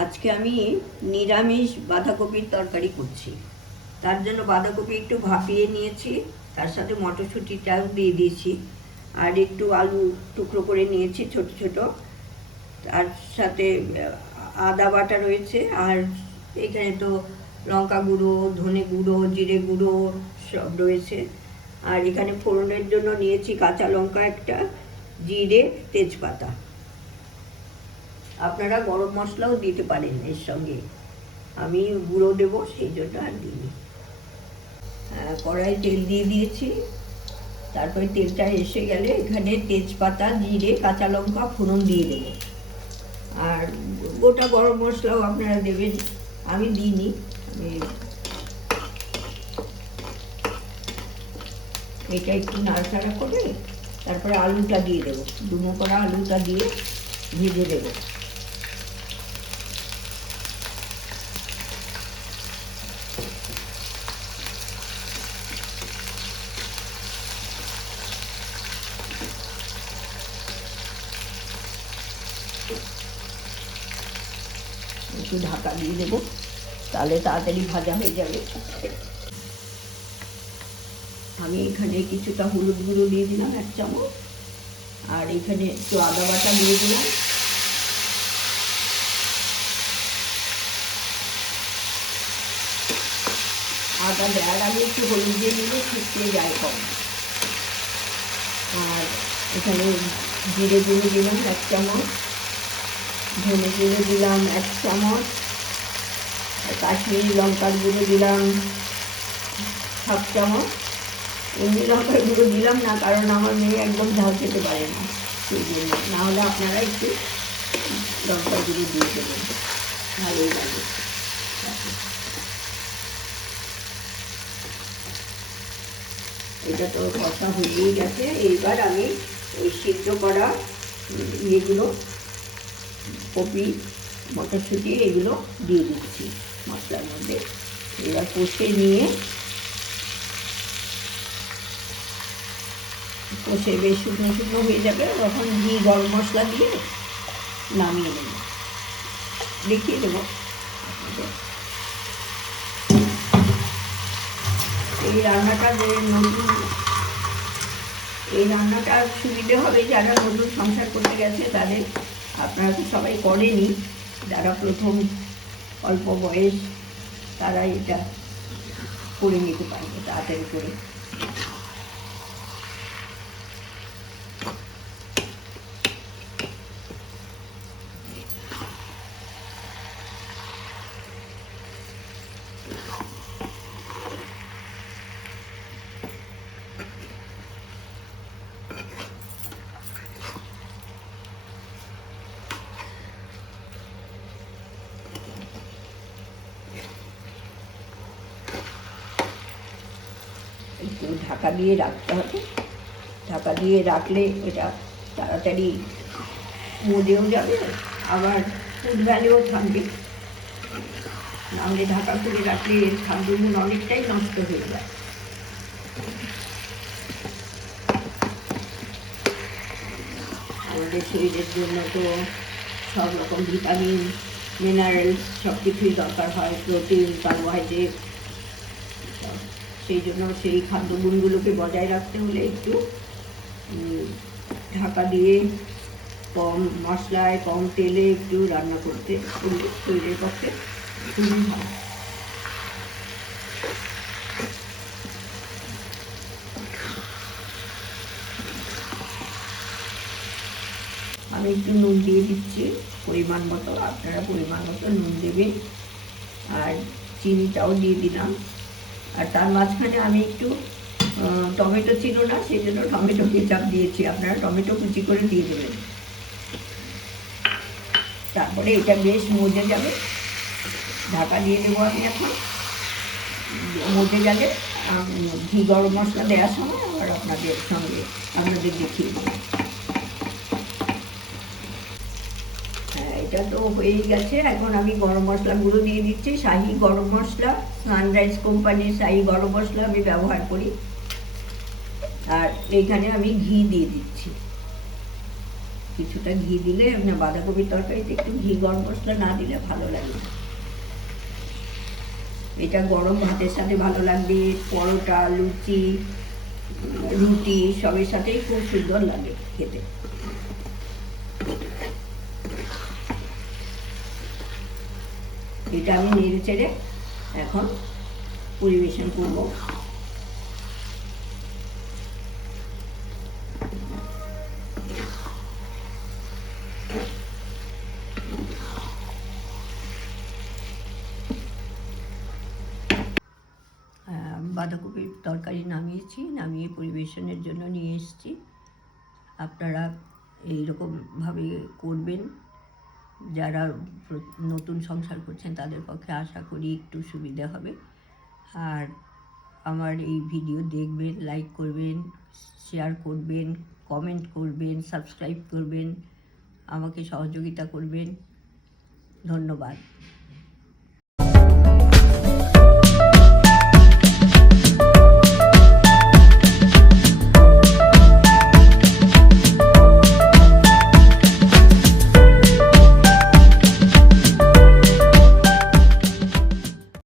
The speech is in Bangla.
আজকে আমি নিরামিষ বাঁধাকপির তরকারি করছি। তার জন্য বাঁধাকপি একটু ভাপিয়ে নিয়েছি, তার সাথে মটরশুঁটিটাও দিয়ে দিয়েছি, আর একটু আলু টুকরো করে নিয়েছি ছোট ছোট। তার সাথে আদা বাটা রয়েছে, আর এখানে তো লঙ্কা গুঁড়ো, ধনে গুঁড়ো, জিরে গুঁড়ো সব রয়েছে। আর এখানে ফোড়নের জন্য নিয়েছি কাঁচা লঙ্কা একটা, জিরে, তেজপাতা। আপনারা গরম মশলাও দিতে পারেন এর সঙ্গে, আমি গুঁড়ো দেবো সেই জন্য আর দিইনি। কড়াই তেল দিয়ে দিয়েছি, তারপরে তেলটা এসে গেলে এখানে তেজপাতা, জিরে, কাঁচা লঙ্কা ফোড়ন দিয়ে দেবো। আর গোটা গরম মশলাও আপনারা দেবেন, আমি দিইনি। এটা একটু নাড়াচাড়া করে তারপরে আলুটা দিয়ে দেবো, ডুমো করা আলুটা দিয়ে ভেজে দেবো। একটু ঢাকা দিয়ে দেবো, তাহলে তাড়াতাড়ি ভাজা হয়ে যাবে। আমি এখানে কিছুটা হলুদ গুঁড়ো দিয়ে দিলাম 1 চামচ, আর এখানে একটু আদা বাটা দিয়ে দিলাম। আদা দেওয়ার আগে একটু হলুদ দিয়ে নিলে শুকিয়ে যায় কম। আর এখানে জিরে গুঁড়ো দিলাম 1 চামচ, ধনে গুঁড়ো দিলাম 1 চামচ, আর কাশ্মীরি লঙ্কার গুঁড়ো দিলাম 1/2 চামচ। এমনি লঙ্কার গুঁড়ো দিলাম না, কারণ আমার মেয়ে একদম ঝাল খেতে পারে না, সেই জন্য। নাহলে আপনারা একটু লঙ্কার গুঁড়ো দিয়ে দেবেন, ভালোই লাগে। এটা তো কষা হয়েই গেছে। এইবার আমি ওই সিদ্ধ করা ইয়েগুলো, কপি, মটরশুঁটি, এগুলো দিয়ে দিচ্ছি মশলার মধ্যে। এবার কষে নিয়ে, কষে বেশ শুকনো শুকনো হয়ে যাবে, তখন ঘি, গরম মশলা দিয়ে নামিয়ে দেব, দেখিয়ে দেবো। এই রান্নাটার সুবিধে হবে যারা নতুন সংসার করতে গেছে তাদের। আপনারা তো সবাই করেনি, যারা প্রথম অল্প বয়স তারা এটা করে নিতে পারবে তাড়াতাড়ি করে। একটু ঢাকা দিয়ে রাখতে হবে, ঢাকা দিয়ে রাখলে এটা তাড়াতাড়ি মজেও যাবে, আবার ফুটবেলেও থাকবে। নাহলে ঢাকা করে রাখলে খাদ্যগুলো অনেকটাই নষ্ট হয়ে যায়। আমাদের শরীরের জন্য তো সব রকম ভিটামিন, মিনারেলস সব কিছুই দরকার হয়, প্রোটিন, কার্বোহাইড্রেট। সেই জন্য সেই খাদ্যগুণগুলোকে বজায় রাখতে হলে একটু ঢাকা দিয়ে কম মশলায়, কম তেলে একটু রান্না করতে শরীরের পক্ষে খুবই ভালো। আমি একটু নুন দিয়ে দিচ্ছি পরিমাণ মতো, আপনারা পরিমাণ মতো নুন দেবেন। আর চিনিটাও দিয়ে দিলাম। আর তার মাঝখানে আমি একটু টমেটো ছিল না, সেই জন্য টমেটো কেচাপ দিয়েছি, আপনারা টমেটো কুচি করে দিয়ে দেবেন। তারপরে এটা বেশ মজে যাবে। ঢাকা দিয়ে দেবো আমি এখন। মজে গেলে ঘি, গরম মশলা দেওয়ার সময় আবার আপনাদের দেখিয়ে দেবো। হ্যাঁ, এটা তো হয়েই গেছে। এখন আমি গরম মশলা গুঁড়ো দিয়ে দিচ্ছি, শাহি গরম মশলা, সানরাইজ কোম্পানির শাহি গরম মশলা আমি ব্যবহার করি। আর এইখানে আমি ঘি দিয়ে দিচ্ছি। কিছুটা ঘি দিলে বাঁধাকপির তরকারিতে একটু ঘি গরম মশলা না দিলে ভালো লাগে। এটা গরম ভাতের সাথে ভালো লাগবে, পরোটা, লুচি, রুটি সবের সাথেই খুব সুন্দর লাগে খেতে। এটা আমি নেড়ে চেড়ে এখন পরিবেশন করব। বাঁধাকপির তরকারি নামিয়ে পরিবেশনের জন্য নিয়ে এসেছি। আপনারা এইরকমভাবে করবেন, যারা নতুন সংসার করছেন তাদের পক্ষে আশা করি একটু সুবিধা হবে। আর আমার এই ভিডিও দেখবেন, লাইক করবেন, শেয়ার করবেন, কমেন্ট করবেন, সাবস্ক্রাইব করবেন, আমাকে সহযোগিতা করবেন। ধন্যবাদ।